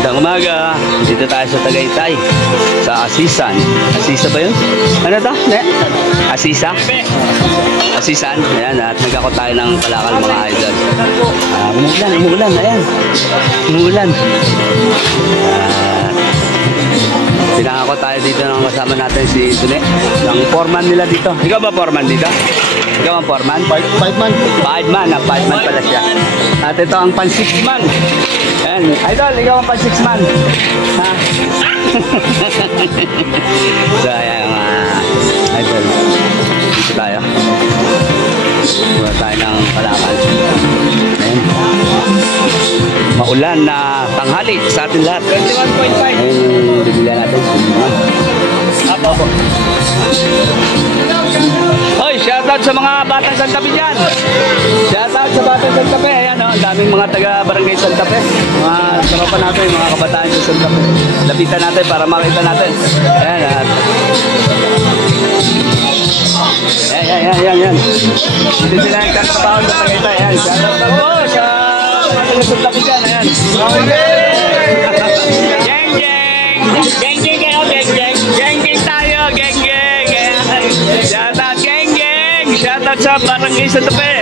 Magandang umaga. Dito tayo sa Tagaytay. Sa Asisan. Asisa ba yun? Ano to? Asisa? Asisan. Ayan. At nagkakot tayo ng palakal mga idol. Umuulan. Ayan. Umuulan. Pinakakot tayo dito ng kasama natin si Tune. Ang foreman nila dito. Ikaw ba foreman dito? Ikaw ang foreman? 5 man. 5 man. 5 man pala siya. At ito ang pan 6 man. Ayan. Idol, ikaw ang pan 6 man. Ha? So, ayan mga idol. Dito tayo. Mula tayo ng palakal. Ayan. Maulan na tanghali sa atin lahat. 21.5. Ayan yung bibila natin. Apo. Hoy, shoutout sa mga batang Santa Fe dyan. Shoutout sa batang Santa Fe. Ayan o, ang daming mga taga-barangay Santa Fe. Mga tropa natin, mga kabataan sa Santa Fe. Lapitan natin para makita natin. Ayan at Ayan. Hindi sila yung katrabaho sa Tagaytay. Ayan, shoutout na po sa mga Santa Fe dyan. Ayan. Geng kayo, geng tayo, geng. Shoutout, geng. Shoutout sa barangay Santa Fe.